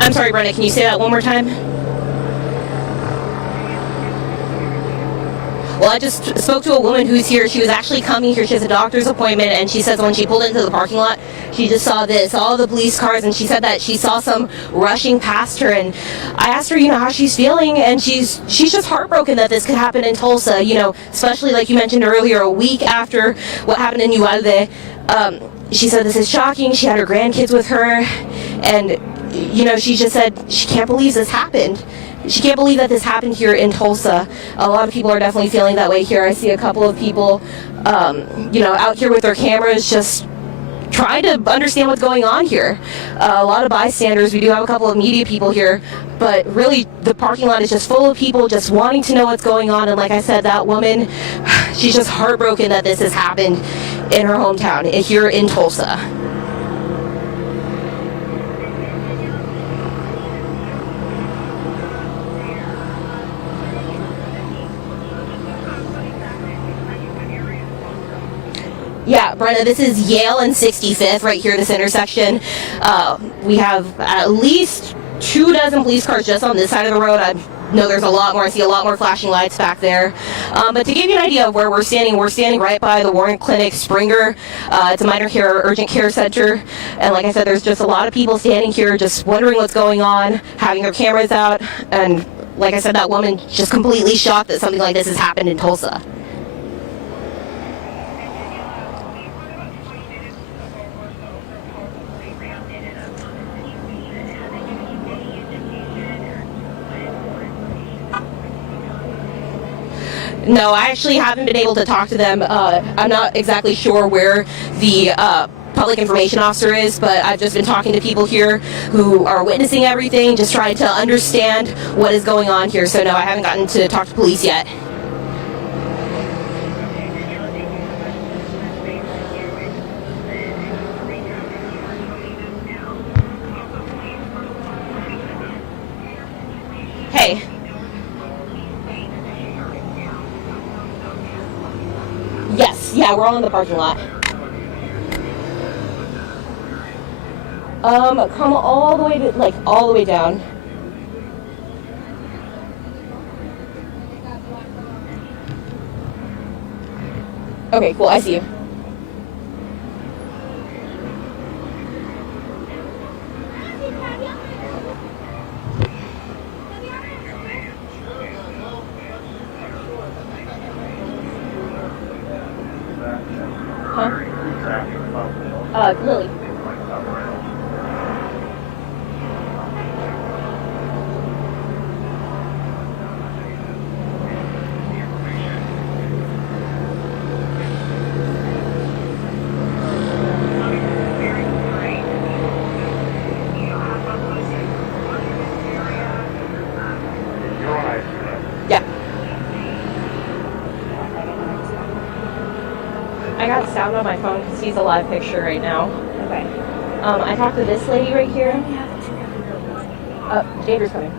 I'm sorry, Brenda, can you say that one more time? Well, I just spoke to a woman who's here. She was actually coming here. She has a doctor's appointment, and she says when she pulled into the parking lot, she just saw this, all the police cars, and she said that she saw some rushing past her. And I asked her, how she's feeling, and she's just heartbroken that this could happen in Tulsa, especially like you mentioned earlier, a week after what happened in Uvalde. She said this is shocking. She had her grandkids with her, and she just said she can't believe this happened. She can't believe that this happened here in Tulsa. A lot of people are definitely feeling that way here. I see a couple of people, out here with their cameras just trying to understand what's going on here. A lot of bystanders. We do have a couple of media people here, but really the parking lot is just full of people just wanting to know what's going on. And like I said, that woman, she's just heartbroken that this has happened in her hometown here in Tulsa. Yeah, Brenna, this is Yale and 65th right here, this intersection. We have at least 24 police cars just on this side of the road. I know there's a lot more. I see a lot more flashing lights back there. But to give you an idea of where we're standing right by the Warren Clinic Springer. It's a minor care, urgent care center. And like I said, there's just a lot of people standing here just wondering what's going on, having their cameras out. And like I said, that woman just completely shocked that something like this has happened in Tulsa. No, I actually haven't been able to talk to them. I'm not exactly sure where the public information officer is, but I've just been talking to people here who are witnessing everything, just trying to understand what is going on here. So no, I haven't gotten to talk to police yet. Hey. Yes, yeah, we're all in the parking lot. Come all the way to, all the way down. Okay, cool, I see you. Lily. Yeah. I got sound on my phone because he's a live picture right now. Okay. I talked to this lady right here. Danger's coming.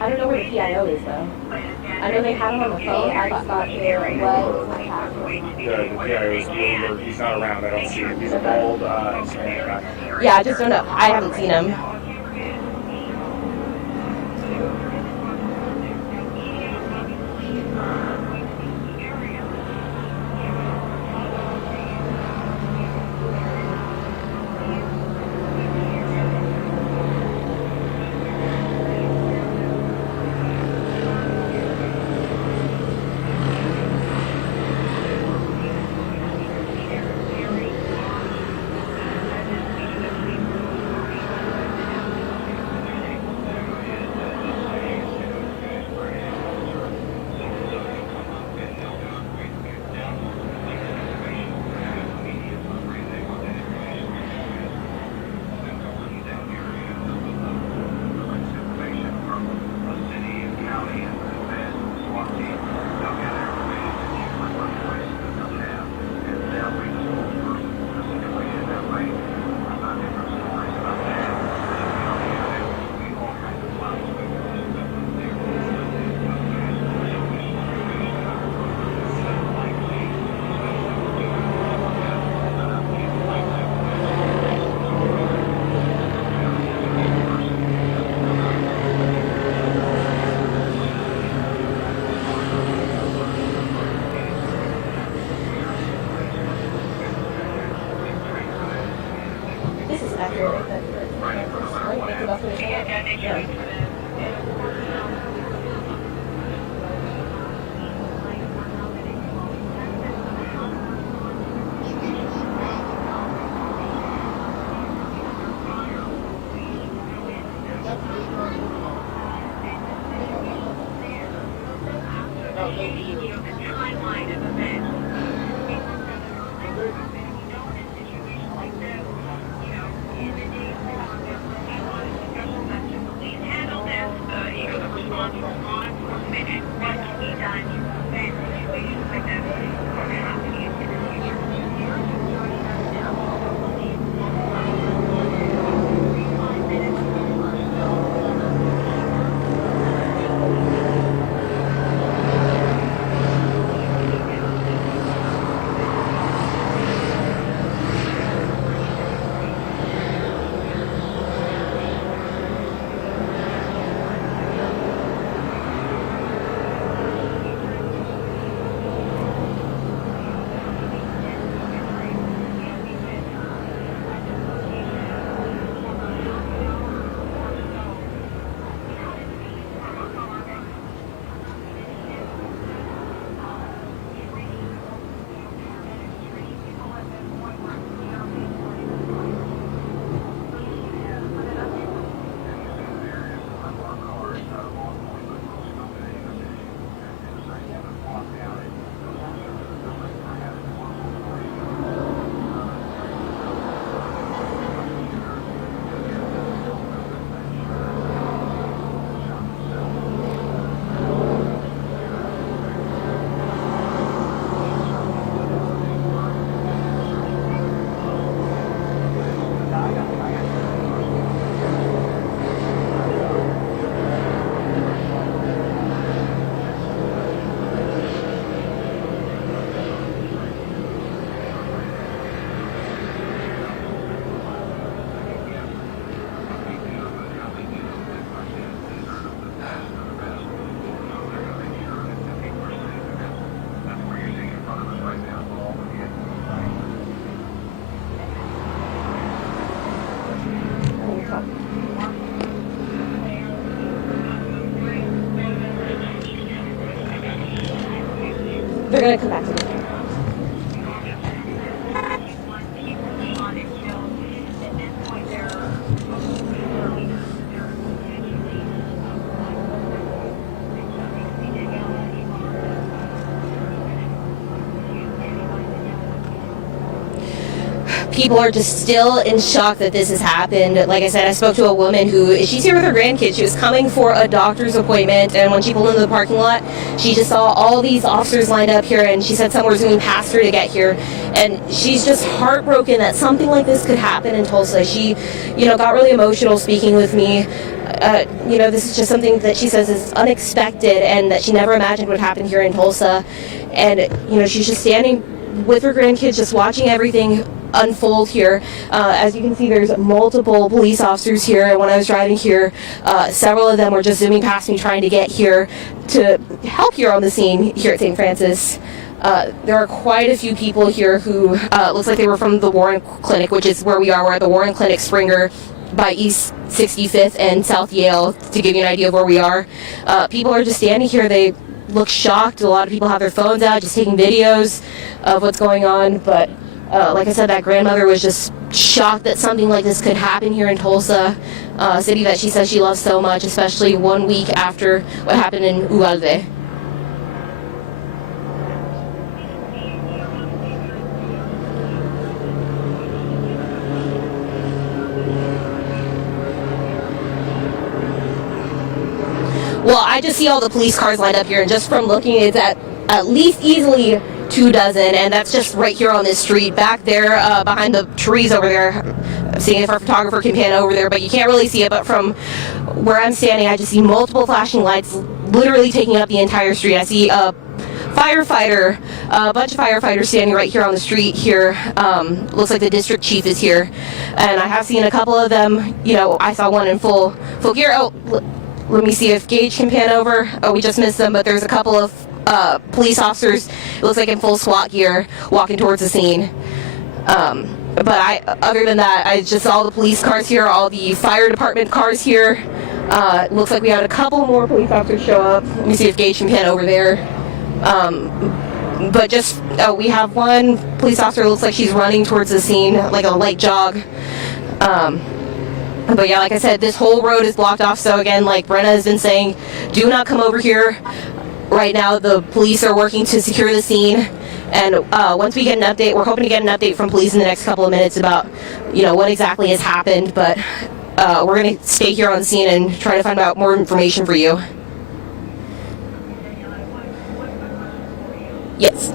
I don't know where the PIO is though. I know they had him on the phone. I thought they were like, what? The PIO is blue. He's not around. I don't see him. He's a bald Hispanic guy. Yeah, I just don't know. I haven't seen him. They're gonna come back to me. People are just still in shock that this has happened. Like I said, I spoke to a woman who, she's here with her grandkids. She was coming for a doctor's appointment, and when she pulled into the parking lot, she just saw all these officers lined up here, and she said some were zooming past her to get here. And she's just heartbroken that something like this could happen in Tulsa. She, got really emotional speaking with me. This is just something that she says is unexpected and that she never imagined would happen here in Tulsa. And, she's just standing with her grandkids, just watching everything unfold here. As you can see, there's multiple police officers here. When I was driving here, several of them were just zooming past me trying to get here to help here on the scene here at St. Francis. There are quite a few people here who looks like they were from the Warren Clinic, which is where we are. We're at the Warren Clinic Springer by East 65th and South Yale, to give you an idea of where we are. People are just standing here. They look shocked. A lot of people have their phones out, just taking videos of what's going on. But like I said, that grandmother was just shocked that something like this could happen here in Tulsa, a city that she says she loves so much, especially 1 week after what happened in Uvalde. Well, I just see all the police cars lined up here, and just from looking, it's at least easily 2 dozen, and that's just right here on this street. Back there, behind the trees over there, I'm seeing if our photographer can pan over there, but you can't really see it. But from where I'm standing, I just see multiple flashing lights literally taking up the entire street. I see a firefighter, a bunch of firefighters standing right here on the street here. Looks like the district chief is here, and I have seen a couple of them. I saw one in full gear. Oh, let me see if Gage can pan over. Oh, we just missed them, but there's a couple of police officers, it looks like in full SWAT gear, walking towards the scene. But other than that, I just all the police cars here, all the fire department cars here. Looks like we had a couple more police officers show up. Let me see if Gage can pan over there. But just we have one police officer. Looks like she's running towards the scene, like a light jog. But yeah, like I said, this whole road is blocked off. So again, like Brenna has been saying, do not come over here. Right now, the police are working to secure the scene. And once we get an update, we're hoping to get an update from police in the next couple of minutes about, what exactly has happened. But we're going to stay here on the scene and try to find out more information for you. Yes.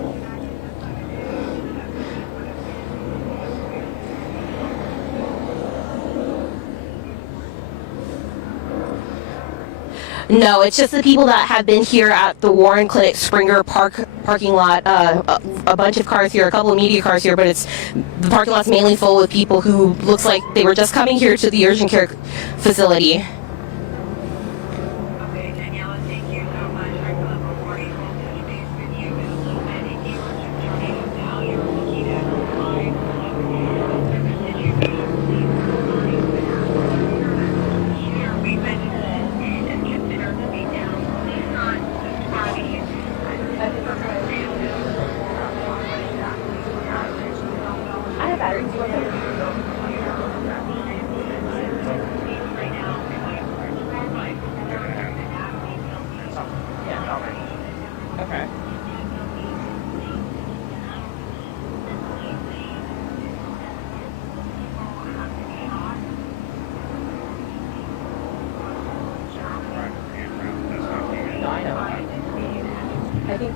No, it's just the people that have been here at the Warren Clinic Springer parking lot. A bunch of cars here, a couple of media cars here, but the parking lot's mainly full with people who looks like they were just coming here to the urgent care facility. Okay. No, I know. I think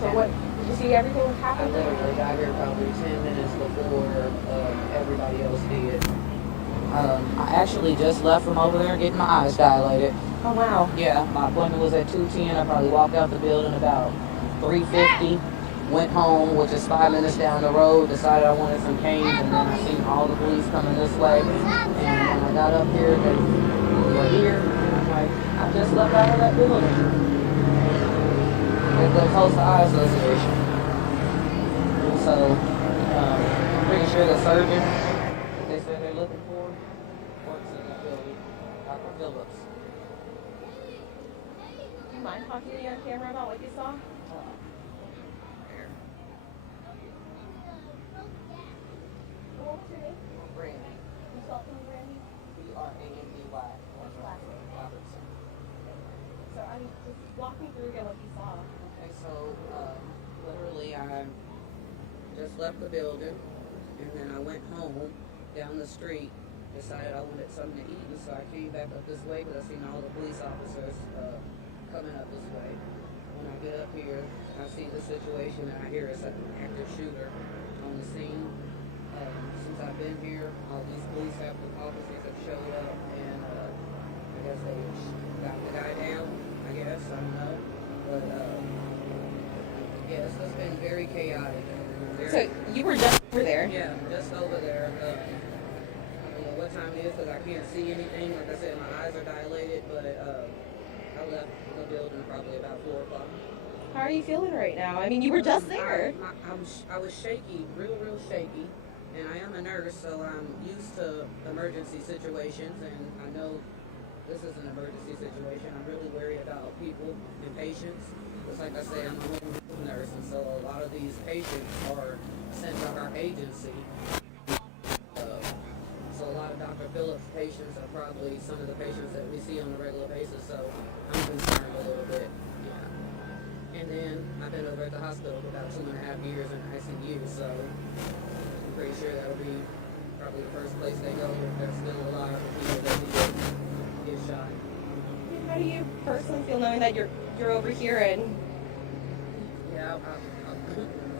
So what, did you see everything happen? I literally got here probably 10 minutes before everybody else did. I actually just left from over there getting my eyes dilated. Oh, wow. Yeah, my appointment was at 2:10. I probably walked out the building about 3:50. Went home, which is 5 minutes down the road, decided I wanted some canes, and then I seen all the police coming this way. And when I got up here, they were here, and I'm like, I just left out of that building. At the Tulsa Eye Association. So, I'm pretty sure the surgeon that they said they're looking for works in that building, Dr. Phillips. Do you mind talking to me on camera about what you saw? What was your name? Brandy. You saw me, Randy? Brandy. What's your last name? Robertson. So, just walk me through again what you saw. Okay, so literally I just left the building, and then I went home down the street, decided I wanted something to eat, and so I came back up this way because I seen all the police officers coming up this way. When I get up here, I see the situation, and I hear it's an active shooter on the scene. just over there. I don't know what time it is because I can't see anything. Like I said, my eyes are dilated, but I left the building probably about 4 o'clock. How are you feeling right now? I mean, you were just there. I was shaky, real shaky. And I am a nurse, so I'm used to emergency situations, and I know this is an emergency situation. I'm really worried about people and patients. Just like I say, I'm a home nurse, and so a lot of these patients are sent to our agency. So a lot of Dr. Phillips' patients are probably some of the patients that we see on a regular basis, so I'm concerned a little bit. Yeah. And then I've been over at the hospital for about 2.5 years in ICU, so I'm pretty sure that'll be probably the first place they go if there's still a lot of people that need to get shot. How do you personally feel knowing that you're over here and? Yeah,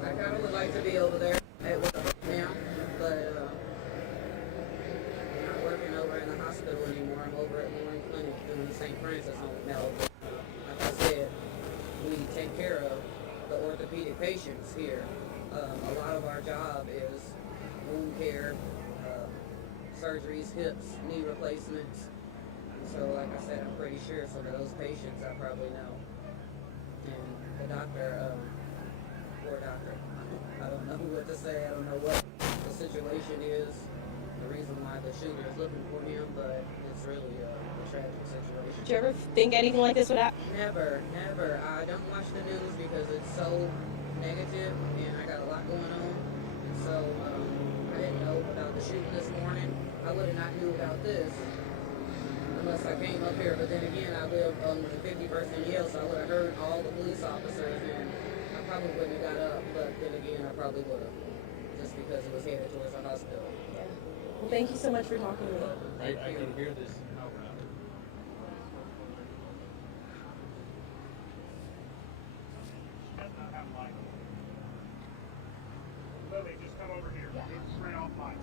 I kind of would like to be over there at work now, but I'm not working over in the hospital anymore. I'm over at Warren Clinic doing the St. Francis Home now. Like I said, we take care of the orthopedic patients here. A lot of our job is wound care, surgeries, hips, knee replacements. And so, like I said, I'm pretty sure some of those patients I probably know. And the doctor, poor doctor, I don't know what to say. I don't know what the situation is, the reason why the shooter is looking for him, but it's really a tragic situation. Did you ever think anything like this would happen? Never. I don't watch the news because it's so negative, and I got a lot going on. And so I didn't know about the shooting this morning. I would have not knew about this unless I came up here. But then again, I live on the 51st and Yale, so I would have heard all the police officers, and I probably wouldn't have got up. But then again, I probably would have, just because it was headed towards the hospital. Yeah. Well, thank you so much for talking to me. I can hear this. Lily, just come over here. Just turn off lights.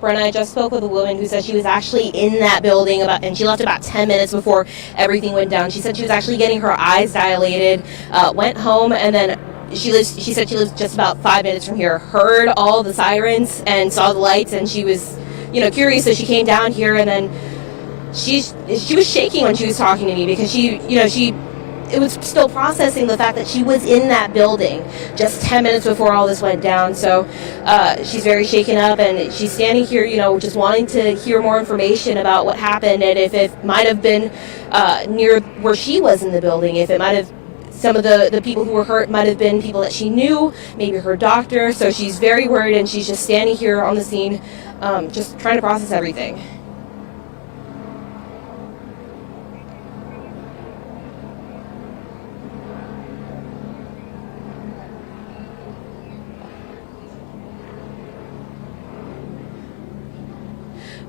Brenna, I just spoke with a woman who said she was actually in that building and she left about 10 minutes before everything went down. She said she was actually getting her eyes dilated, went home, and then she said she lives just about 5 minutes from here, heard all the sirens and saw the lights, and she was, curious, so she came down here, and then she was shaking when she was talking to me because she was still processing the fact that she was in that building just 10 minutes before all this went down. So she's very shaken up, and she's standing here, just wanting to hear more information about what happened, and if it might have been near where she was in the building, if it might have, some of the people who were hurt might have been people that she knew, maybe her doctor. So she's very worried, and she's just standing here on the scene, just trying to process everything.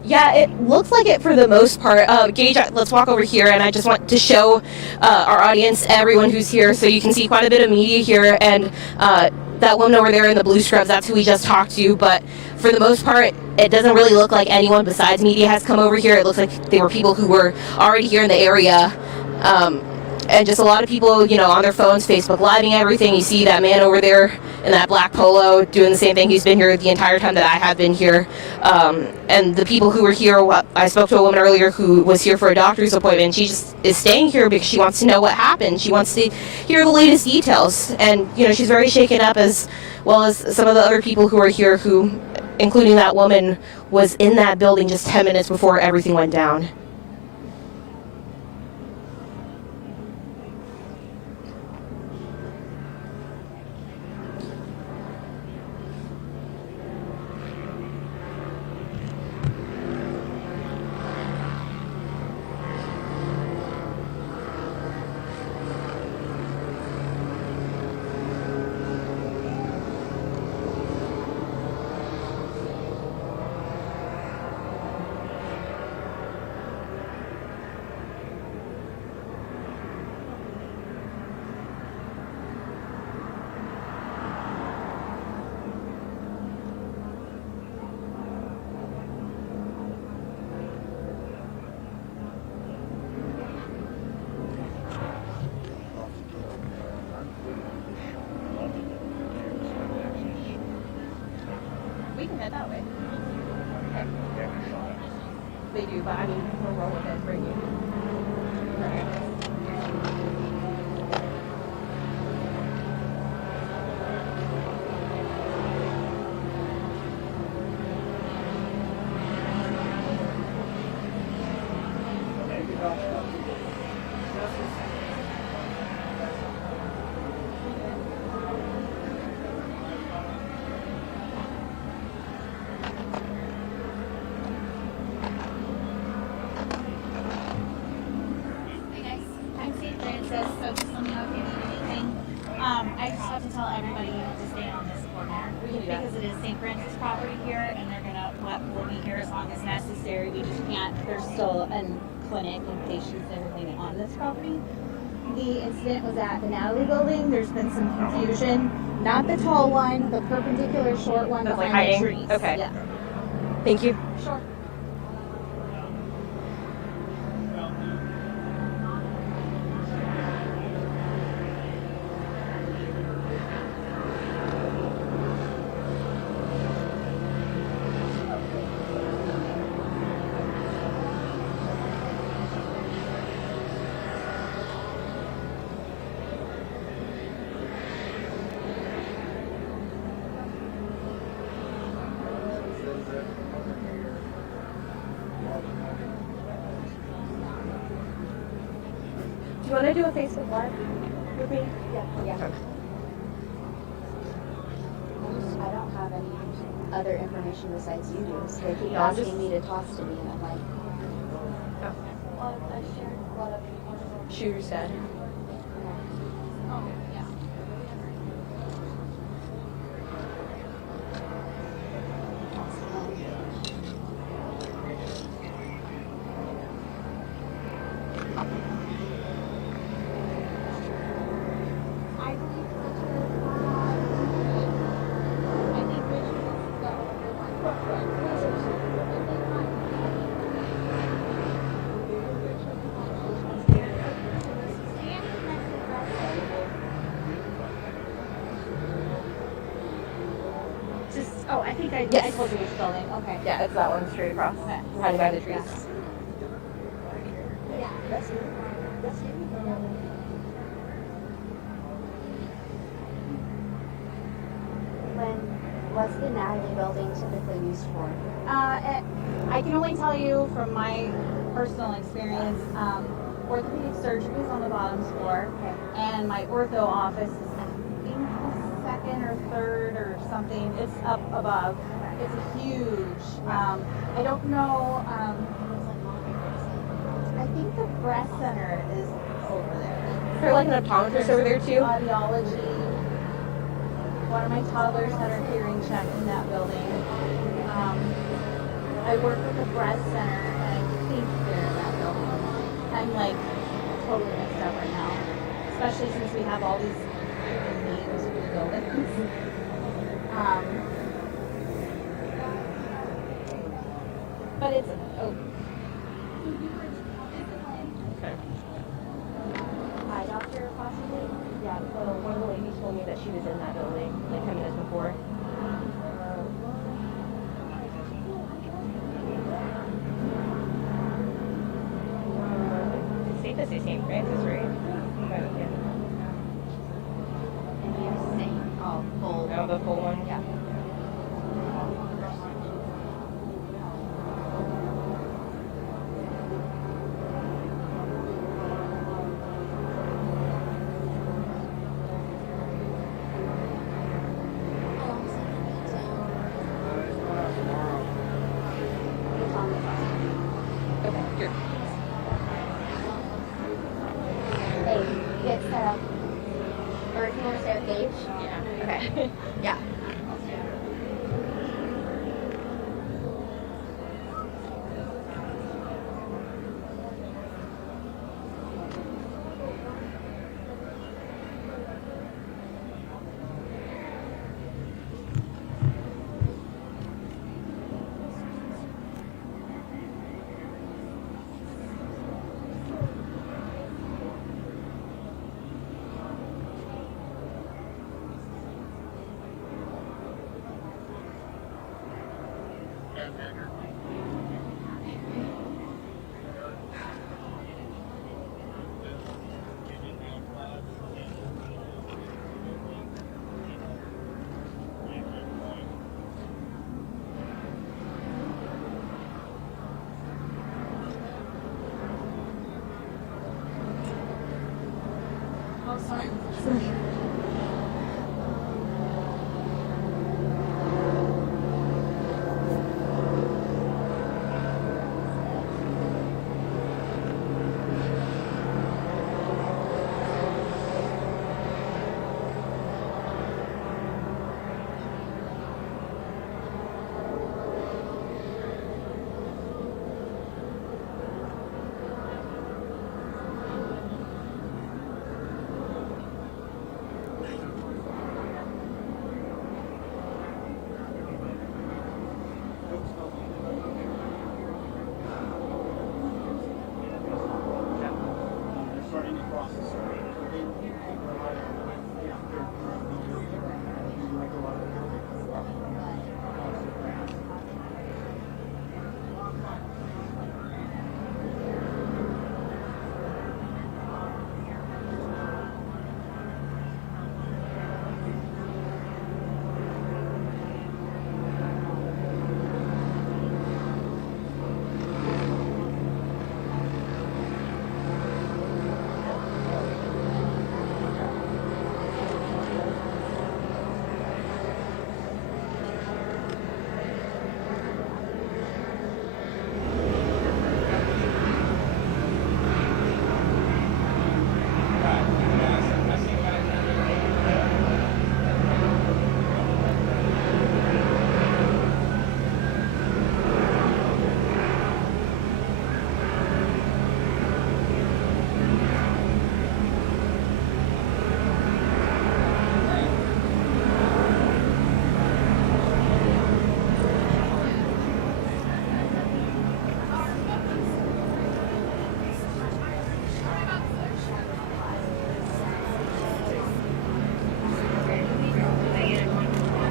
Yeah, it looks like it for the most part. Gage, let's walk over here, and I just want to show our audience, everyone who's here, so you can see quite a bit of media here, and that woman over there in the blue scrubs, that's who we just talked to, but for the most part, it doesn't really look like anyone besides media has come over here. It looks like they were people who were already here in the area. and just a lot of people, you know, on their phones, Facebook Living everything. You see that man over there in that black polo doing the same thing. He's been here the entire time that I have been here. And the people who were here, I spoke to a woman earlier who was here for a doctor's appointment. She just is staying here because she wants to know what happened. She wants to hear the latest details. And, you know, she's very shaken up, as well as some of the other people who are here who, including that woman, was in that building just 10 minutes before everything went down. We can head that way. Okay. They do, but I mean, we'll roll with it, bring you. I just have to tell everybody to stay on this corner because it is St. Francis property here, and they're gonna we'll be here as long as necessary. We just can't. There's still a clinic and patients and everything on this property. The incident was at the Natalie building. There's been some confusion. Not the tall one, the perpendicular short one That's like behind the hiding? trees. Okay. Yeah. Thank you. Sure. Do you want to do a Facebook Live with me? Yeah. Okay. I don't have any other information besides you do. So they keep No, I'm asking just- me to talk to me, and I'm like, Shooter's dead. Oh, I think I Yes. told you which building. Okay. Yeah, it's that one straight across. Okay. Hiding by the trees. Yeah. what's the Natalie building typically used for? I can only tell you from my personal experience, orthopedic surgery is on the bottom floor, and my ortho office is, I think, the second or third or something. It's up above. It's a huge, I don't know, I think the breast center is over there. Is there like an optometrist over there too? Audiology. One of my toddlers had her hearing checked in that building. I work with the breast center, and I think they're in that building. I'm like totally mixed up right now, especially since we have all these different names for the buildings. But it's Okay. I to say St. Francis, right? But, yeah. And you say, oh, full. Oh, the full one? Yeah. Okay, here. Hey, you get set up. Or if you want to stay with Gage? Yeah. Okay. Yeah. Oh, sorry.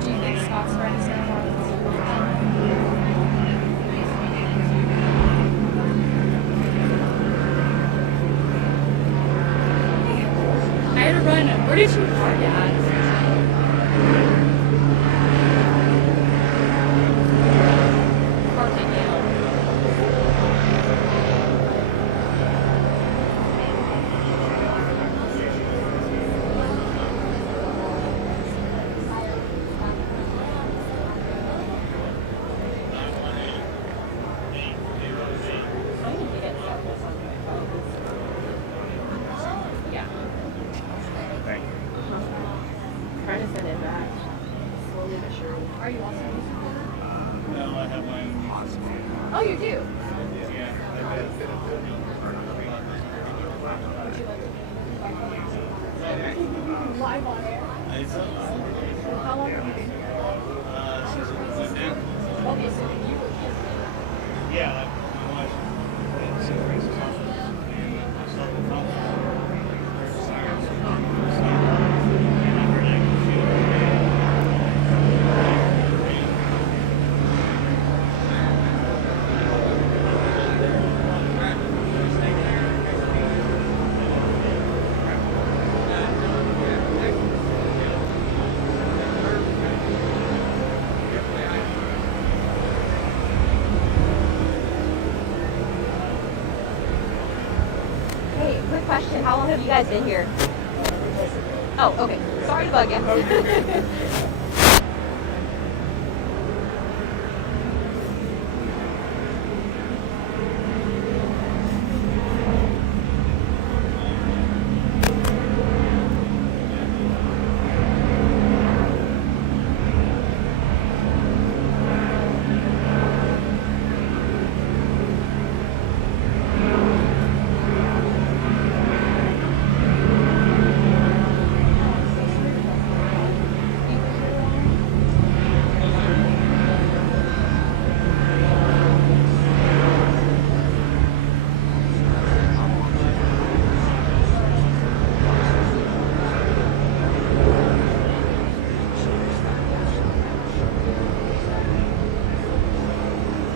Do you think Scott's friends are I had to run. Where did you park at? Parking, yeah. Yeah. Thank you. Trying to send it back. Slowly but surely. Are you also No, I have my own hotspot. Oh, you do? Yeah, I did. Live on air. It's How long have you been here? since it went down. Okay, so then you were here. Yeah, like my wife at St. Francis Hospital. And I started in Tulsa. There's sirens. And I heard active shooting. long have you guys been here? Oh, okay. Sorry to bug you.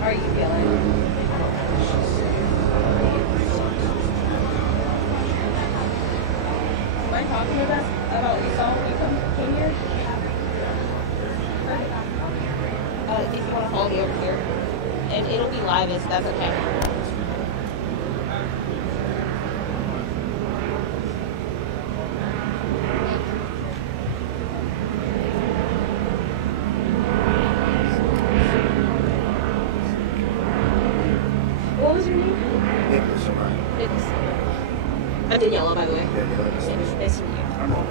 How are you feeling? Mind talking with us about what you saw when you came here? If you want to follow me over here, and it'll be live, if that's okay. What was your name? Nicholas O'Brien. Nicholas. I'm Daniela, by the way. Daniela. Nice to meet you. I'm on.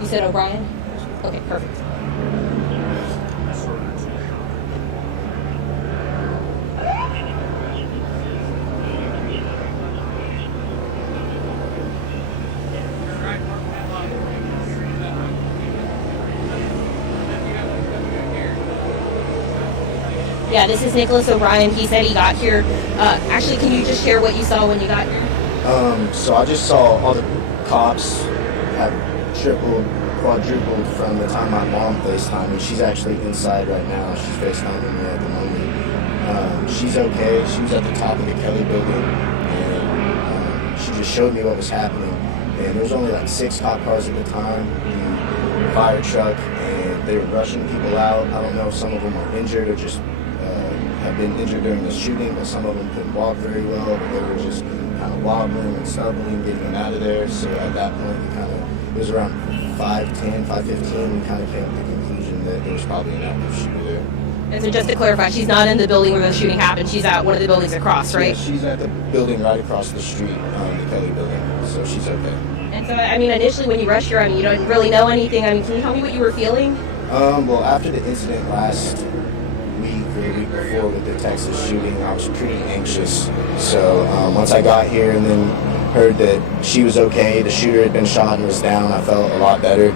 You said O'Brien? Okay, perfect. Yeah, this is Nicholas O'Brien. He said he got here. Actually, can you just share what you saw when you got here? So I just saw all the cops have tripled, quadrupled from the time my mom FaceTimed me. She's actually inside right now. She's FaceTiming me at the moment. She's okay. She was at the top of the Kelly building, and she just showed me what was happening. And there was only like 6 cop cars at the time, the fire truck, and they were rushing people out. I don't know if some of them were injured or just have been injured during the shooting, but some of them couldn't walk very well, but they were just kind of wobbling and stumbling, getting them out of there. So at that point, it was around 5:10, 5:15, we kind of came to the conclusion that there was probably an active shooter there. And so just to clarify, she's not in the building where the shooting happened. She's at one of the buildings across, right? Yeah, she's at the building right across the street, the Kelly building, so she's okay. And so, I mean, initially when you rushed here, I mean, you don't really know anything. I mean, can you tell me what you were feeling? Well, after the incident last week or the week before with the Texas shooting, I was pretty anxious. So once I got here and then heard that she was okay, the shooter had been shot and was down, I felt a lot better.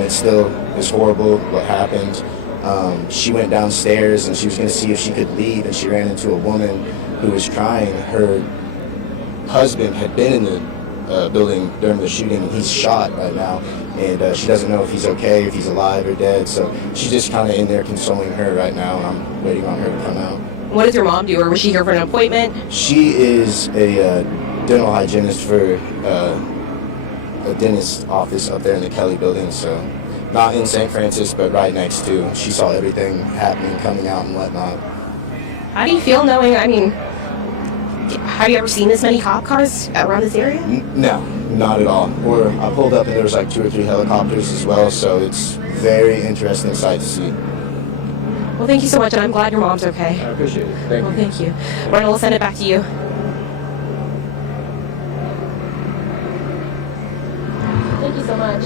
It still is horrible what happened. She went downstairs and she was going to see if she could leave, and she ran into a woman who was crying. Her husband had been in the building during the shooting, and he's shot right now, and she doesn't know if he's okay, if he's alive or dead, so she's just kind of in there consoling her right now, and I'm waiting on her to come out. What does your mom do, or was she here for an appointment? She is a dental hygienist for a dentist office up there in the Kelly building, so not in St. Francis, but right next to. She saw everything happening, coming out and whatnot. How do you feel knowing, I mean, have you ever seen this many cop cars around this area? No, not at all. I pulled up and there was like 2 or 3 helicopters as well, so it's very interesting sight to see. Well, thank you so much, and I'm glad your mom's okay. I appreciate it. Thank Well, you. thank you. Ronald, we'll send it back to you. Thank you so much.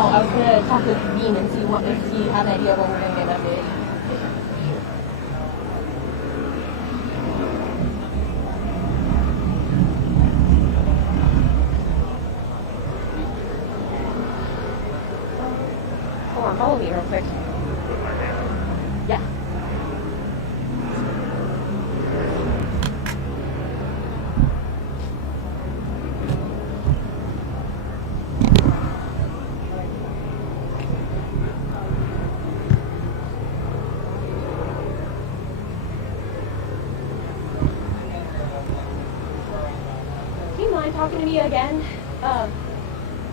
Oh, I was gonna talk with Beam and see if he had an idea when we're gonna get an update. Hold on, follow me real quick. Yeah. Do you mind talking to me again?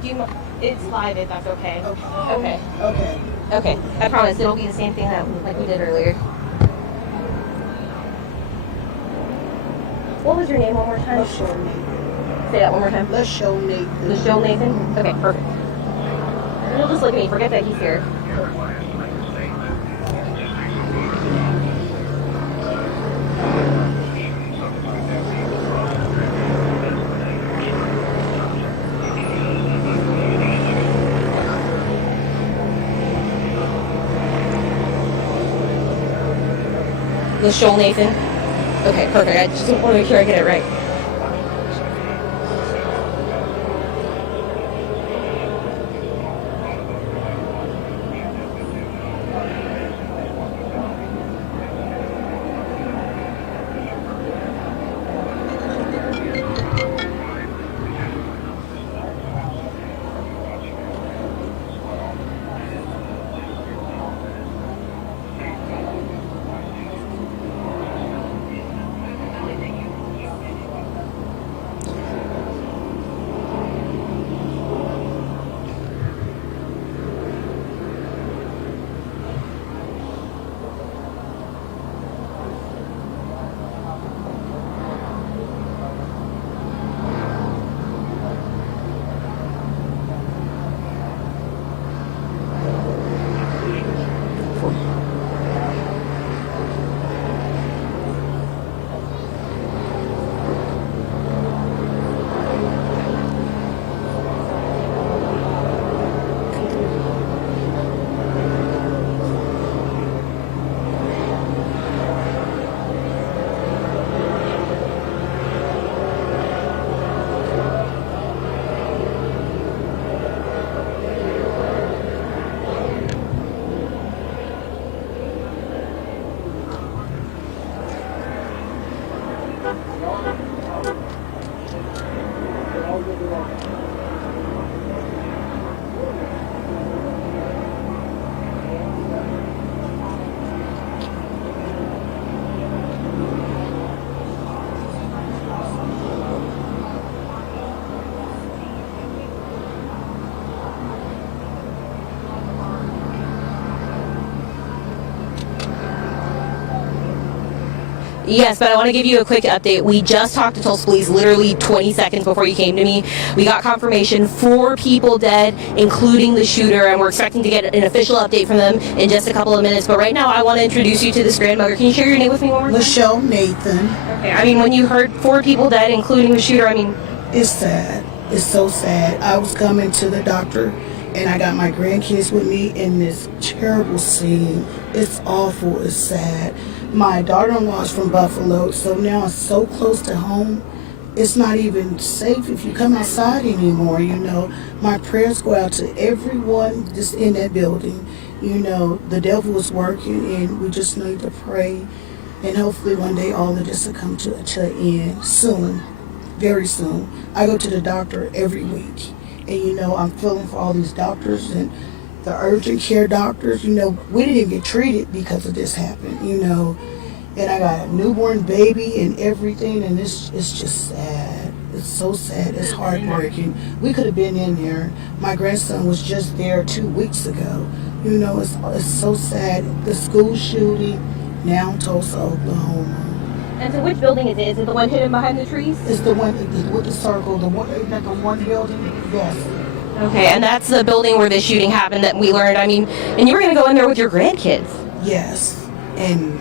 Do you? It's live if that's okay. Okay. Okay. Okay. I promise it'll be the same thing that like we did earlier. What was your name one more time? Let's show Nathan. Say that one more time. Let's show Nathan. The show Nathan? Okay, perfect. You'll just look at me, forget that he's here. The show Nathan? Okay, perfect. I just want to make sure I get it right. Yes, but I want to give you a quick update. We just talked to Tulsa Police literally 20 seconds before you came to me. We got confirmation 4 people dead, including the shooter, and we're expecting to get an official update from them in just a couple of minutes. But right now, I want to introduce you to this grandmother. Can you share your name with me one more time? Michelle Nathan. Okay, I mean, when you heard 4 people dead, including the shooter, I mean... It's sad. It's so sad. I was coming to the doctor, and I got my grandkids with me in this terrible scene. It's awful. It's sad. My daughter-in-law is from Buffalo, so now it's so close to home. It's not even safe if you come outside anymore, you know. My prayers go out to everyone that's in that building. You know, the devil is working, and we just need to pray. And hopefully one day all of this will come to an end soon, very soon. I go to the doctor every week, and, you know, I'm feeling for all these doctors and the urgent care doctors. You know, we didn't get treated because of this happened, you know. And I got a newborn baby and everything, and it's just sad. It's so sad. It's heartbreaking. We could have been in there. My grandson was just there 2 weeks ago. You know, it's so sad. The school shooting, now in Tulsa, Oklahoma. And so which building is it? Is it the one hidden behind the trees? It's the one with the circle, the one building, yes. Okay, and that's the building where the shooting happened that we learned. I mean, and you were going to go in there with your grandkids. Yes, and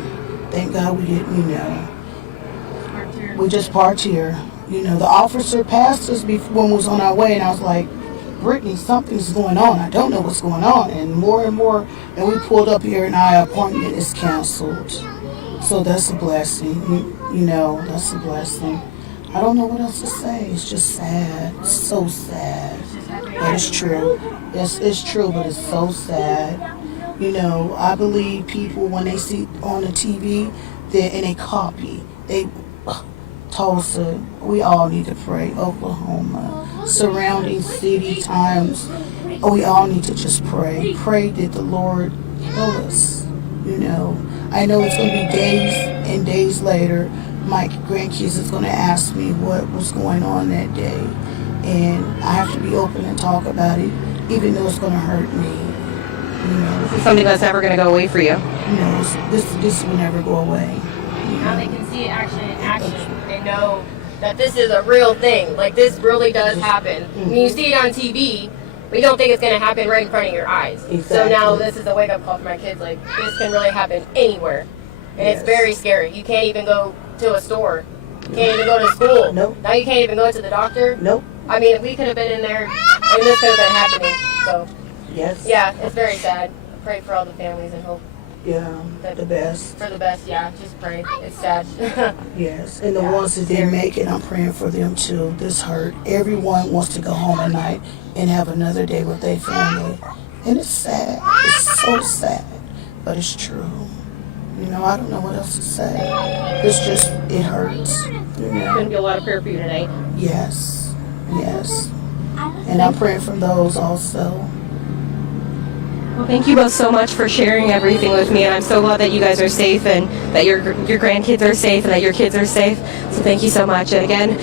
thank God we didn't, you know. We just parked here. You know, the officer passed us when we was on our way, and I was like, Brittany, something's going on. I don't know what's going on. And more, and we pulled up here and our appointment is canceled. So that's a blessing. You know, that's a blessing. I don't know what else to say. It's just sad. It's so sad. But it's true. Yes, it's true, but it's so sad. You know, I believe people, when they see on the TV, and they copy. Tulsa, we all need to pray. Oklahoma, surrounding city times, we all need to just pray. Pray that the Lord heal us. You know, I know it's going to be days and days later. My grandkids is going to ask me what was going on that day, and I have to be open and talk about it, even though it's going to hurt me. You know, This is something that's never going to go away for you. you know, this will never go away. Now they can see it action in action and know that this is a real thing. Like, this really does happen. I mean, you see it on TV, but you don't think it's going to happen right in front of your eyes. So Exactly. now this is a wake-up call for my kids. Like, this can really happen anywhere. And it's very scary. You can't even go to a store. You can't even go to school. Nope. Now you can't even go to the doctor. Nope. I mean, we could have been in there, and this could have been happening. So, Yes. yeah, it's very sad. Pray for all the families and hope Yeah. The best. for the best. Yeah, just pray. It's sad. Yes. And the ones that didn't make it, I'm praying for them too. This hurt. Everyone wants to go home at night and have another day with their family. And it's sad. It's so sad. But it's true. You know, I don't know what else to say. It's just, it hurts. You It's know? going to be a lot of prayer for you tonight. Yes. Yes. And I'm praying for those also. Well, thank you both so much for sharing everything with me, and I'm so glad that you guys are safe and that your grandkids are safe and that your kids are safe. So thank you so much. And again,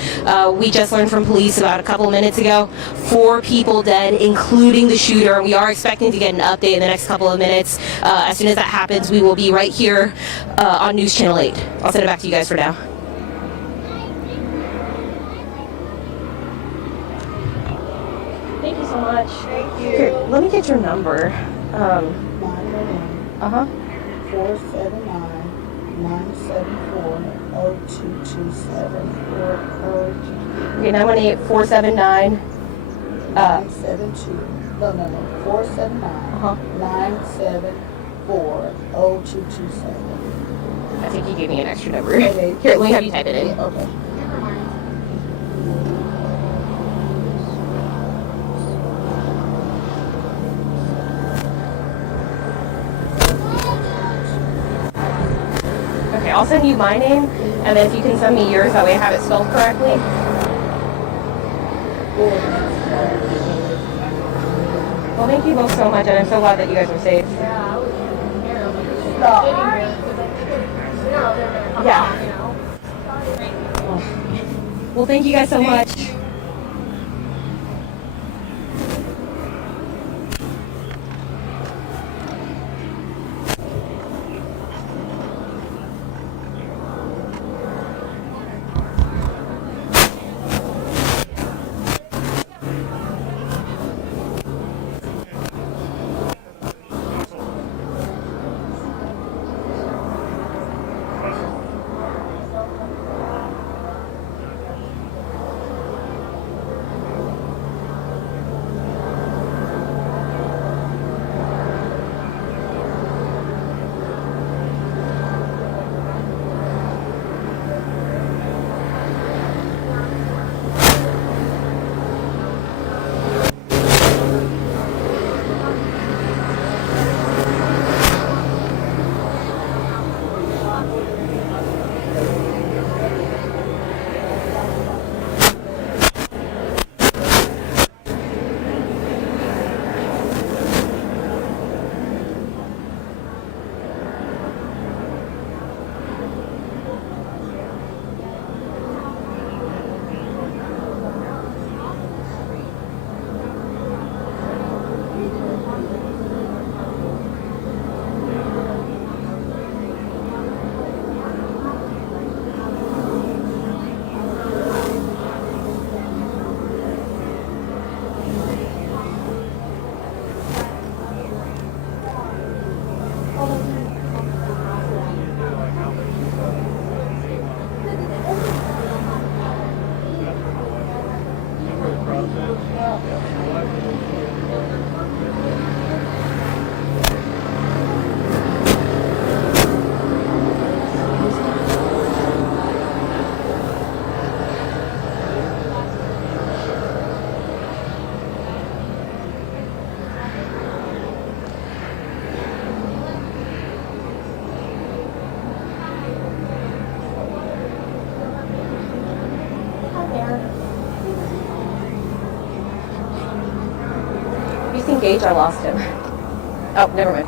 we just learned from police about a couple of minutes ago, 4 people dead, including the shooter. And we are expecting to get an update in the next couple of minutes. As soon as that happens, we will be right here on News Channel 8. I'll send it back to you guys for now. Thank you so much. Thank you. Here, let me get your number. 911 Uh-huh. 479-974-0227. Okay, 918-479. 972. No. 479 974-0227. I think you gave me an extra number. Okay. Here, let me have you type it in. Okay. Okay, I'll send you my name, and then if you can send me yours, that way I have it spelled correctly. Well, thank you both so much, and I'm so glad that you guys are safe. Yeah. Well, thank you guys so much. you seen Gage? I lost him. Oh, never mind.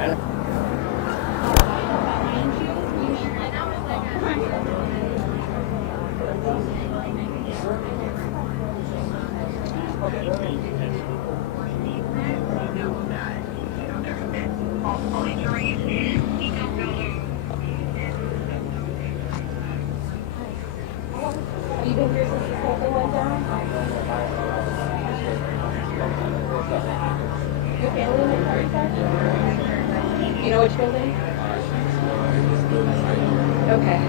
Have you been here since this whole thing went down? Your family in the car, you know which building? Okay.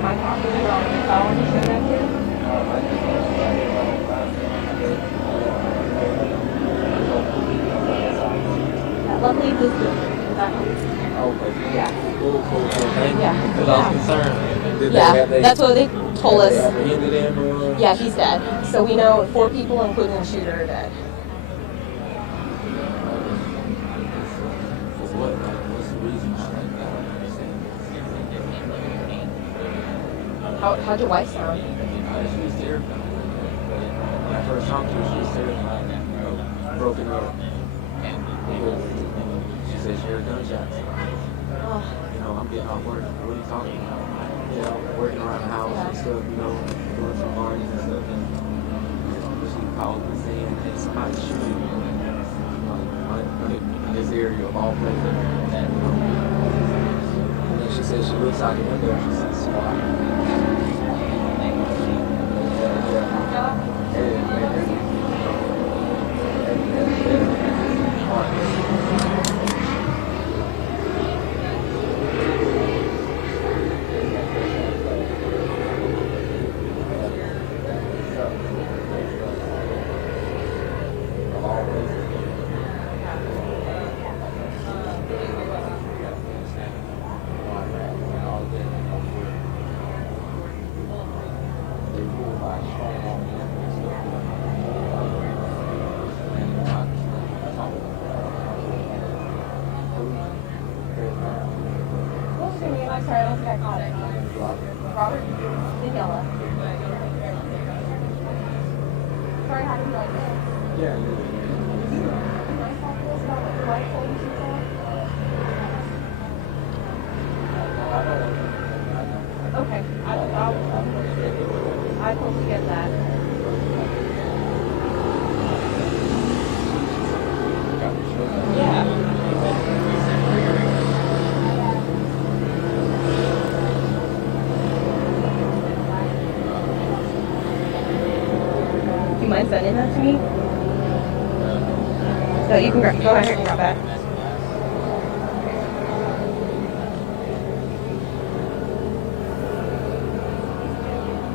My property on the phone, you show that here? That lovely blue building. Yeah. Cool. Yeah. Because I was concerned. Yeah, that's what they told us. Apprehended him or... Yeah, he's dead. So we know 4 people, including the shooter, are dead. What's the reason? How'd your wife sound? She was terrified. When I first talked to her, she was terrified. Broken up. Because she said she heard gunshots. Oh. I'm getting off work. What are you talking about? Working around the house and stuff, doing some parties and stuff. And she called me saying, hey, somebody's shooting in this area of all places. And then she said she looks out the window and she sees SWAT. I'm sorry, I don't think I caught it. Robert? Daniela. Sorry, how do you like it? Yeah. Can I talk to us about what your wife told you she saw? Okay, I totally get that. Yeah. Do you mind sending that to me? So you can go ahead and grab that.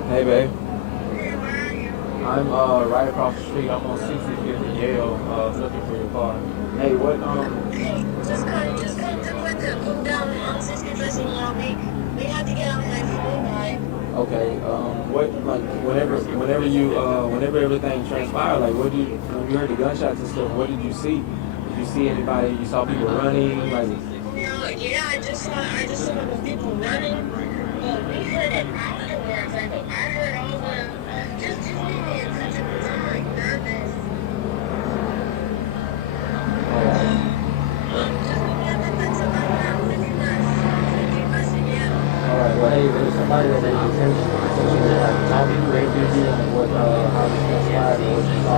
Hey, babe. I'm right across the street. I'm on 65th and Yale, looking for your car. Hey, what Just come to put down on 65th and Yale. We have to get on my phone line. Okay. Whenever everything transpired, like, when you heard the gunshots and stuff, what did you see? Did you see anybody? You saw people running, like? Yeah, I just saw the people running. But we heard it afterwards. Like, I heard all the just made me in such a like nervous. Just we have to put some on now, 50 bucks again. All right. Well, hey, there's somebody that they can send you like talking to ABG and what how this transpired and what you saw.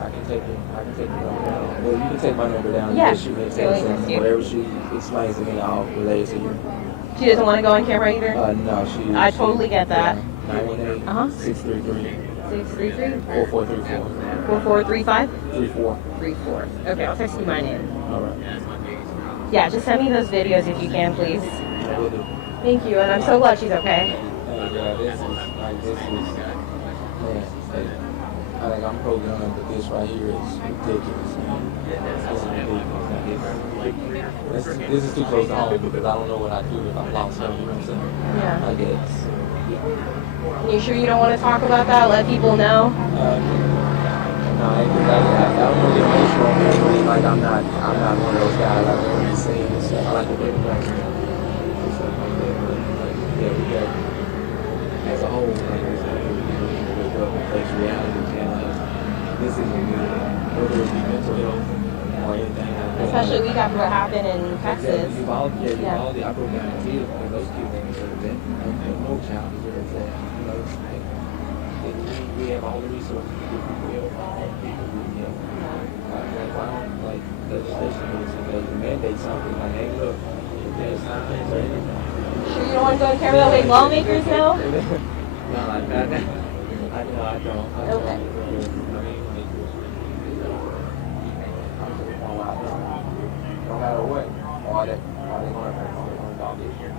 I can take the number down. Well, you can take my number down. Yeah. Shoot me a text and whatever she explains to me, I'll relay it to you. She doesn't want to go on camera either? No, she. I totally get that. 918-633. 633? 4434. 4435? 34. 34. Okay, I'll text you my name. All right. Yeah, just send me those videos if you can, please. I will do. Thank you, and I'm so glad she's okay. Hey, yeah, this is, man, I'm pro-gun, but this right here is ridiculous, man. This is too close to home because I don't know what I'd do if I lost her, you know what I'm saying? Yeah. Like, You sure you don't want to talk about that? Let people know. No, because I don't want to get emotional. Like I'm not one of those guys. I don't want to say and stuff. I like to live like and stuff like that. But like, yeah, we got as a whole, like we said, we wake up and face reality, and this isn't good. Whether it be mental health or anything. Especially week after what happened in Texas. Uvalde, I broke down in tears because those kids deserve that. No child deserves that. You know, like, we have all the resources. We have all the people. We have, like, why don't like legislation is to mandate something like, hey, look, there's signs or anything. Sure you don't want to go to camera that way lawmakers know? No, like that. I don't. Okay. No matter what, all they going to here.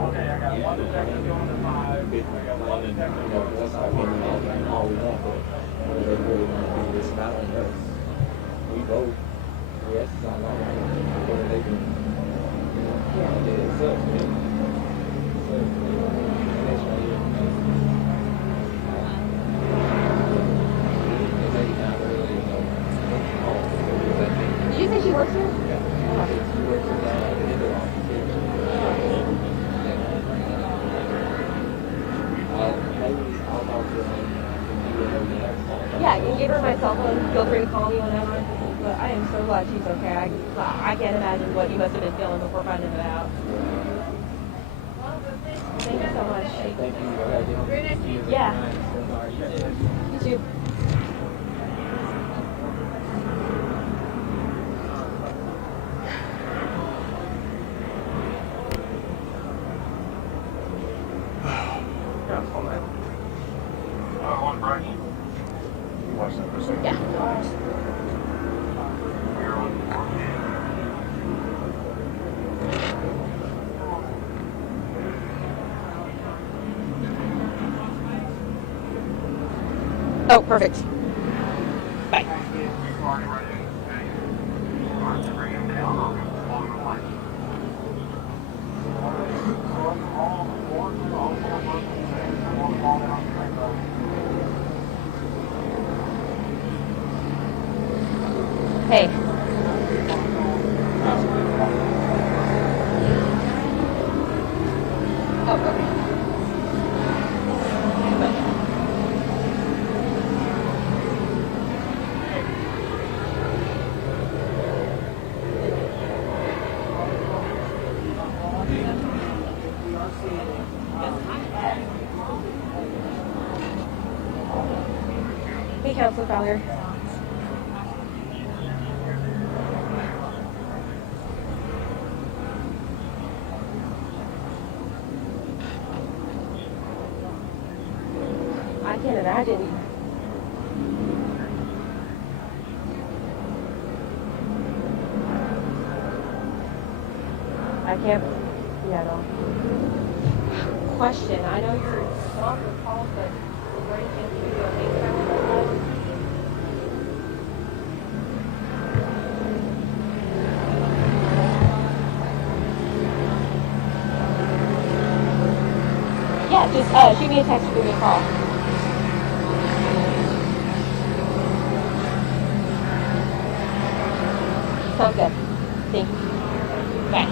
Okay, I got one second going to 5. Big planning, that's our opinion all we want, but what they really want to do is not on us. We vote. We exercise our right. Whether they can, it sucks, man. And that's right here. Did you say she works here? Yeah, you can give her my cell phone. Feel free to call me whenever. But I am so glad she's okay. I can't imagine what you must have been feeling before finding it out. Thank you so much. Thank you. Yeah. You too. Yeah. Oh, perfect. Bye. Hey. Oh, okay. Hey, Councilor Fowler. I can't imagine. I can't, yeah, no. Question, I know you're not for calls, but is there any chance you could do a FaceTime with us? Yeah, just shoot me a text or give me a call. Sounds good. Thank you. Bye.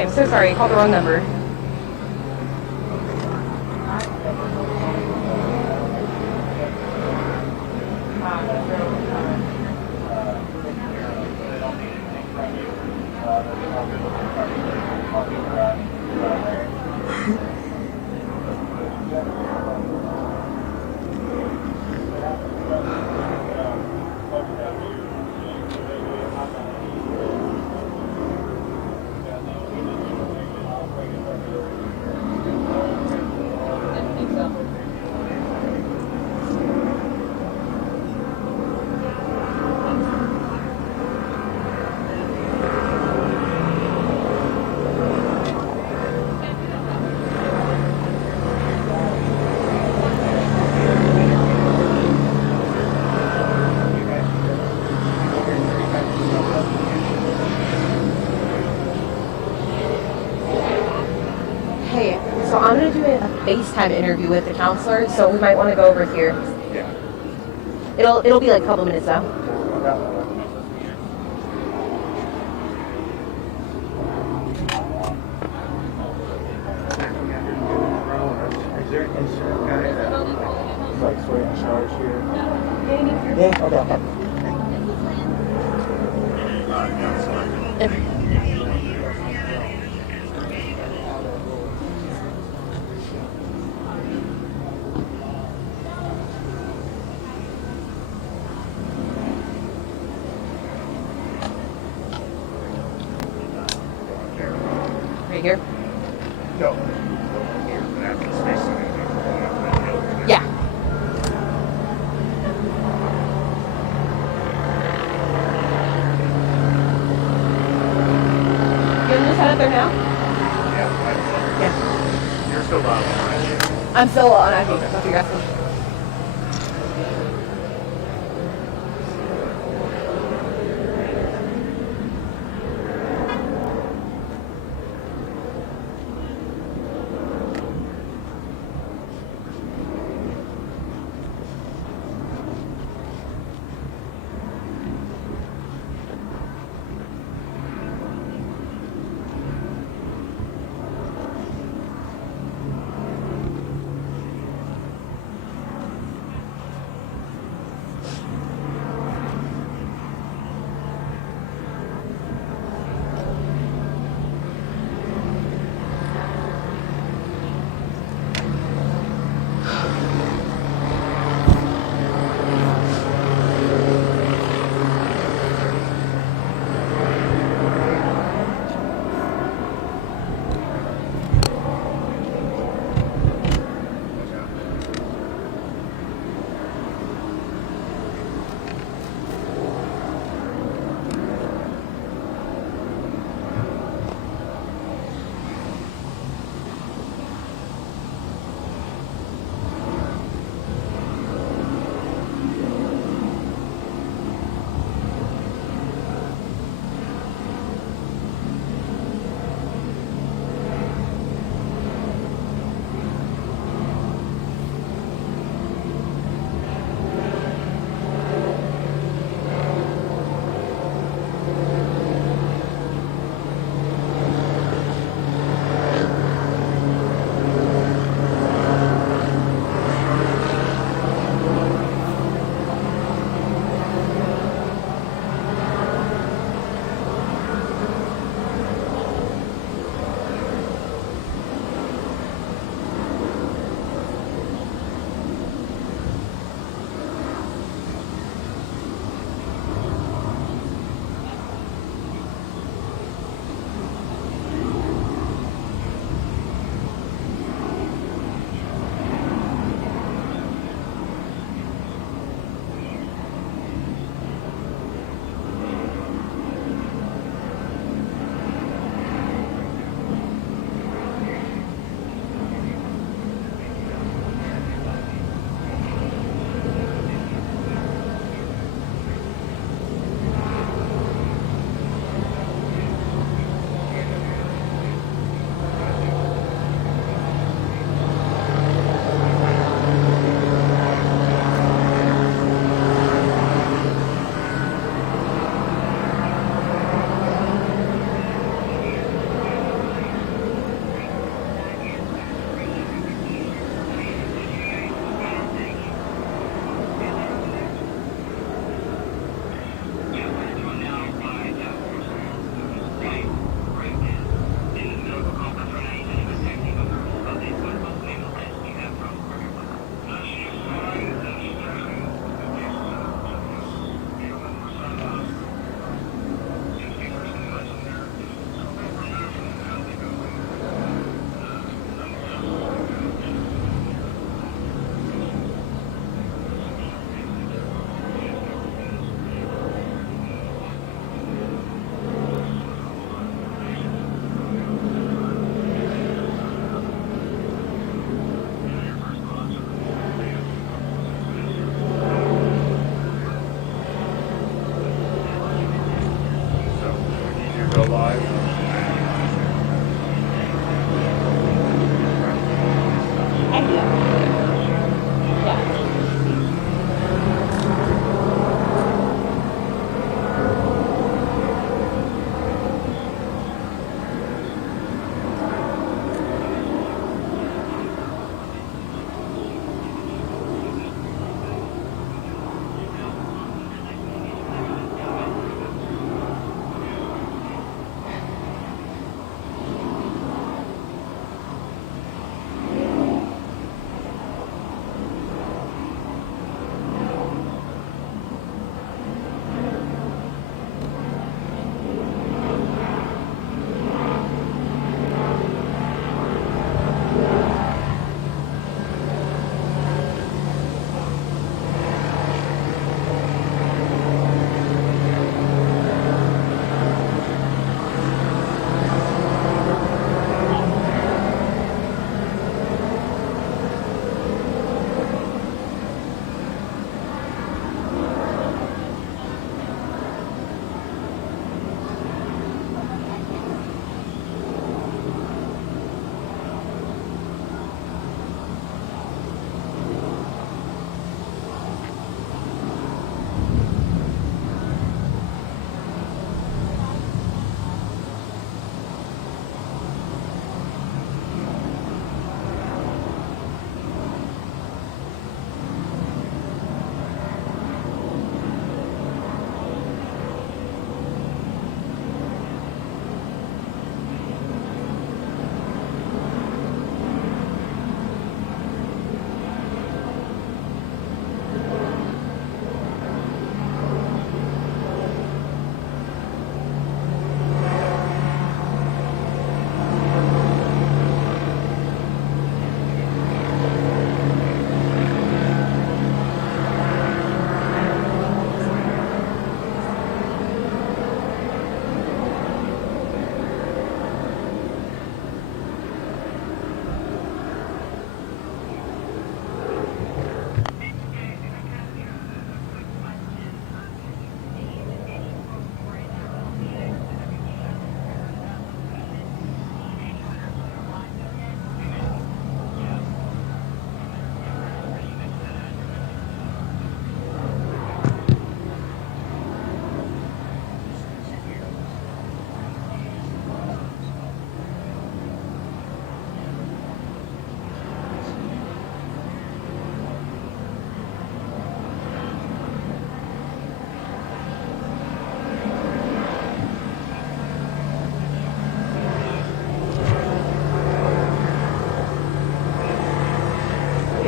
Hi, I'm so sorry. I called the wrong number. Hey, so I'm gonna do a FaceTime interview with the counselor, so we might want to go over here. Yeah. It'll be like a couple minutes though. Is there an insurance guy that's like sort of in charge here? Yeah, okay. Right here? No. Here, but after the space station. Yeah. You gonna just head up there now? Yeah. You're still bottom, right? I'm still on. I think that's what you're asking.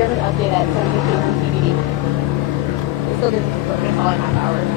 Here's an update at 7:15 TBD. It's still good. It's all in half hours.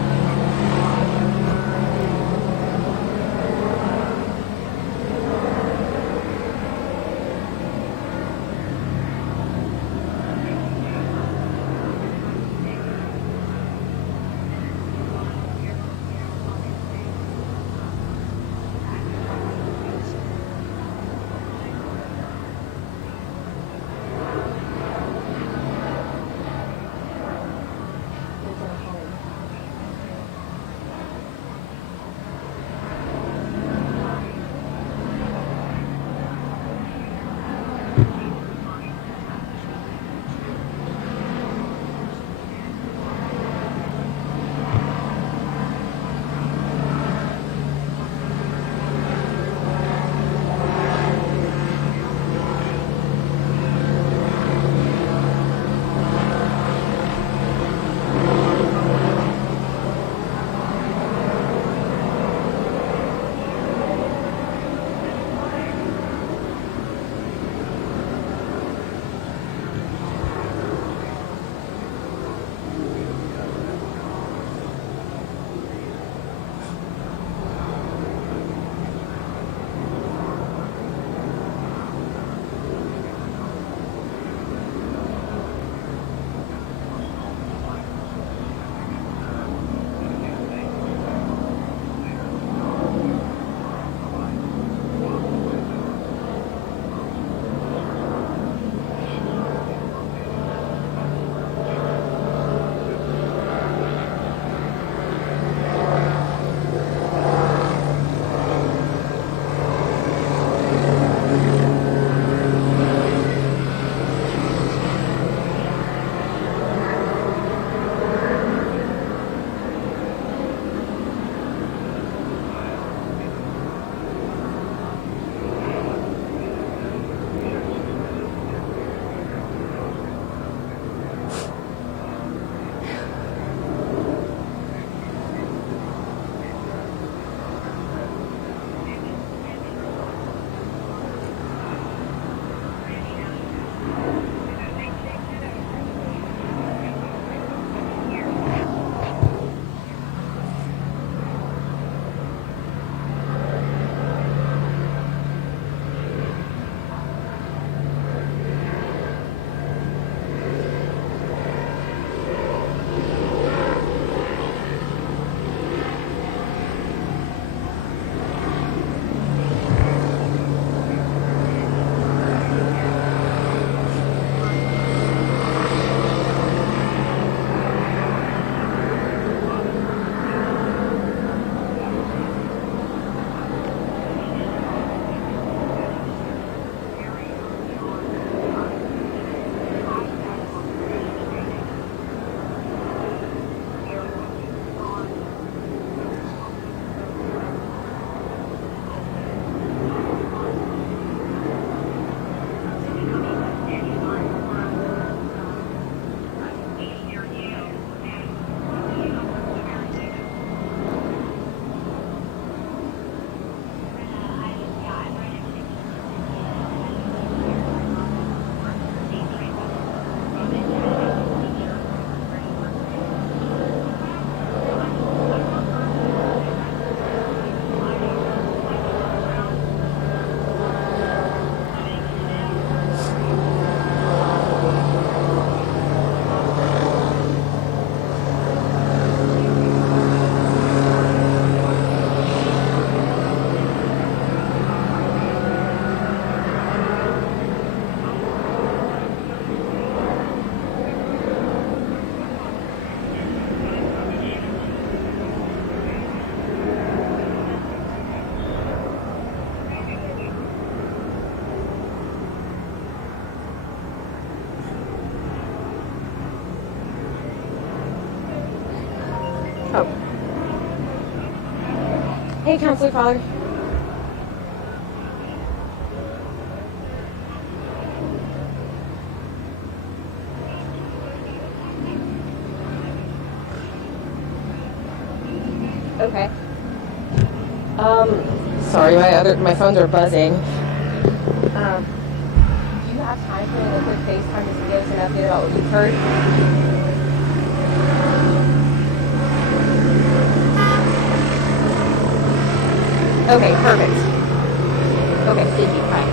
Hey, Counselor Father. Okay. Sorry, my phones are buzzing. Do you have time mind doing a quick FaceTime just to give us an update about what you've heard? Okay, perfect. Okay, thank you. Bye.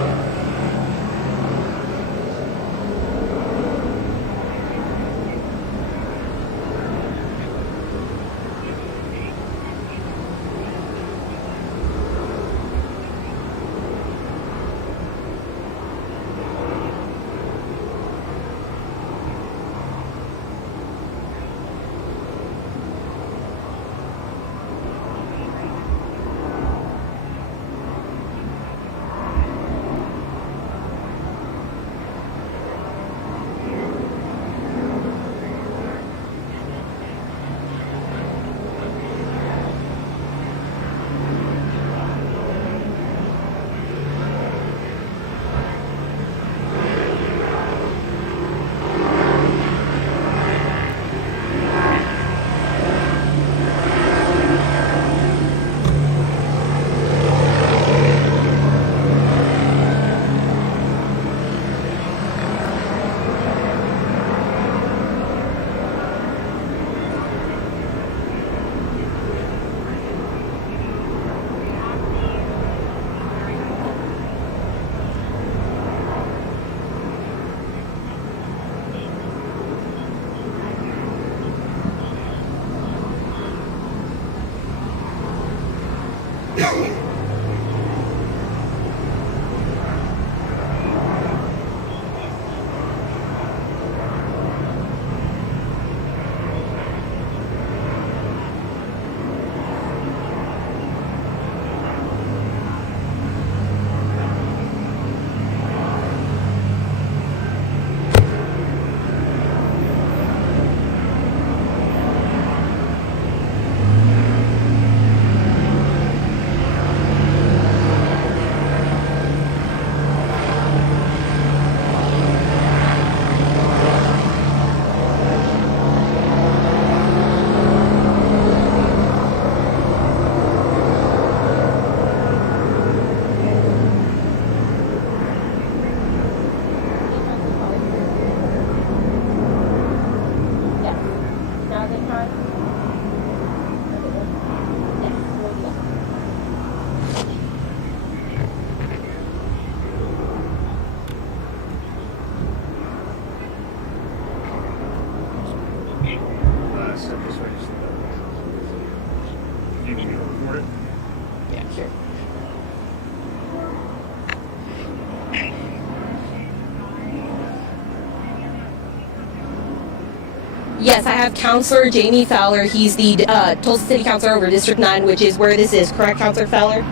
Yes, I have Counselor Jamie Fowler. He's the Tulsa City Councilor over District 9, which is where this is. Correct, Counselor Fowler?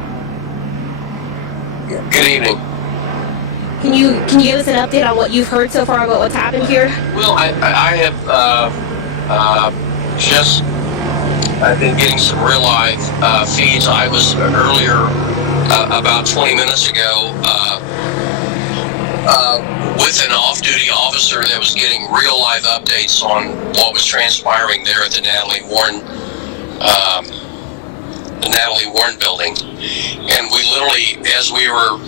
Good evening. Can you give us an update on what you've heard so far about what's happened here? Well, I have just I've been getting some real live feeds. I was earlier about 20 minutes ago with an off-duty officer that was getting real live updates on what was transpiring there at the Natalie Warren building. And we literally, as we were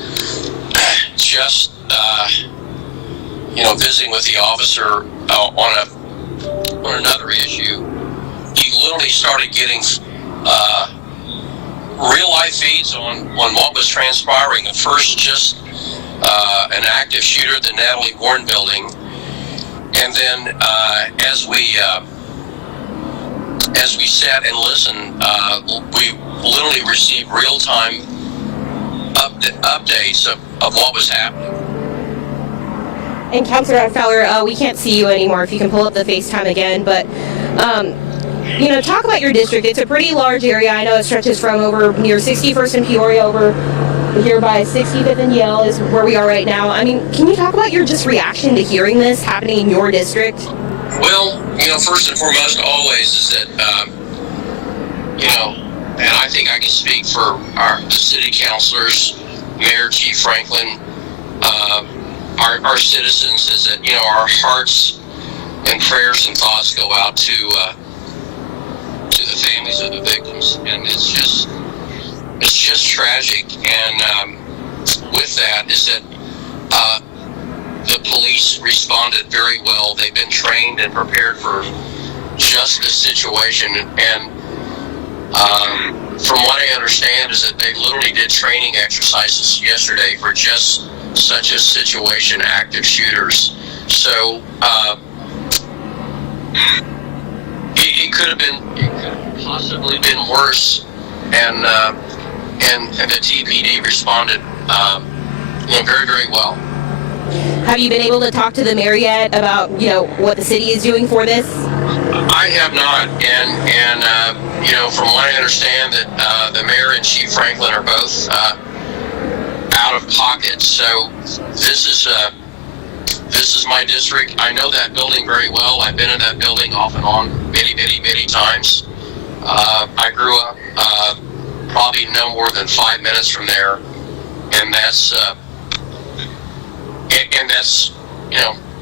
just visiting with the officer on another issue, he literally started getting real life feeds on what was transpiring. At first, just an active shooter at the Natalie Warren building, and then as we sat and listened, we literally received real time updates of what was happening. And Counselor Fowler, we can't see you anymore. If you can pull up the FaceTime again, but talk about your district. It's a pretty large area. I know it stretches from over near 61st and Peoria over here by 65th and Yale is where we are right now. I mean, can you talk about your just reaction to hearing this happening in your district? Well, first and foremost, always is that, and I think I can speak for the city councilors, Mayor, Chief Franklin, our citizens, is that, our hearts and prayers and thoughts go out to the families of the victims, and it's just tragic. And with that is that the police responded very well. They've been trained and prepared for just this situation, and from what I understand is that they literally did training exercises yesterday for just such a situation, active shooters. So it could have possibly been worse, and the TPD responded very, very well. Have you been able to talk to the mayor yet about what the city is doing for this? I have not, and from what I understand, that the mayor and Chief Franklin are both out of pocket. So this is my district. I know that building very well. I've been in that building off and on many times. I grew up probably no more than 5 minutes from there, and that's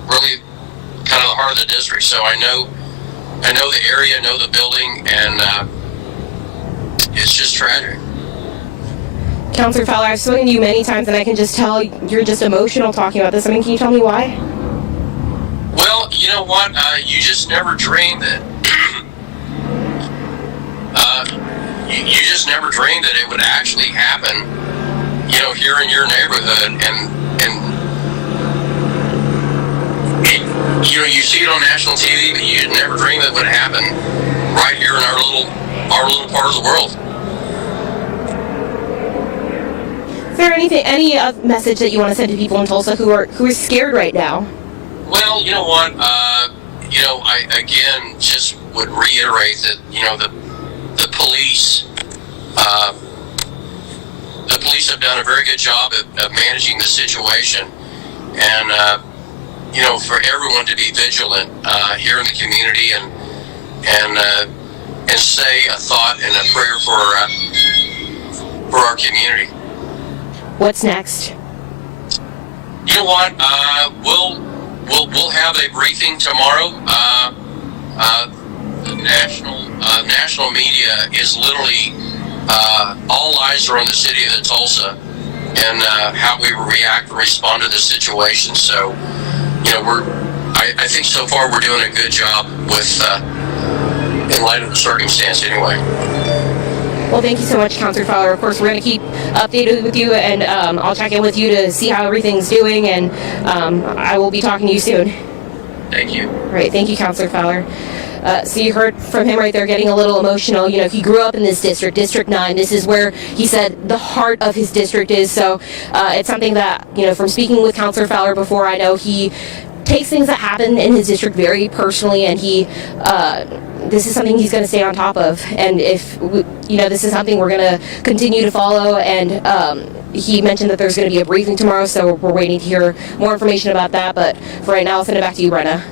really kind of the heart of the district. So I know the area, know the building, and it's just tragic. Councilor Fowler, I've spoken to you many times, and I can just tell you're just emotional talking about this. I mean, can you tell me why? Well, you know what? You just never dreamed that. You just never dreamed that it would actually happen. Here in your neighborhood, and you see it on national TV, but you never dreamed it would happen right here in our little part of the world. Is there any message that you want to send to people in Tulsa who are scared right now? Well, you know what? I again just would reiterate that the police have done a very good job of managing the situation, and for everyone to be vigilant here in the community and say a thought and a prayer for our community. What's next? You know what? We'll have a briefing tomorrow. The national media is literally all eyes are on the city of Tulsa and how we react and respond to this situation. So, I think so far we're doing a good job with in light of the circumstance anyway. Well, thank you so much, Councilor Fowler. Of course, we're going to keep updated with you, and I'll check in with you to see how everything's doing, and I will be talking to you soon. Thank you. All right, thank you, Councilor Fowler. So you heard from him right there getting a little emotional. He grew up in this district, District 9. This is where he said the heart of his district is. So it's something that, from speaking with Councilor Fowler before, I know he takes things that happen in his district very personally, and this is something he's going to stay on top of. And if, this is something we're going to continue to follow. And he mentioned that there's going to be a briefing tomorrow, so we're waiting to hear more information about that. But for right now, I'll send it back to you, Brenna.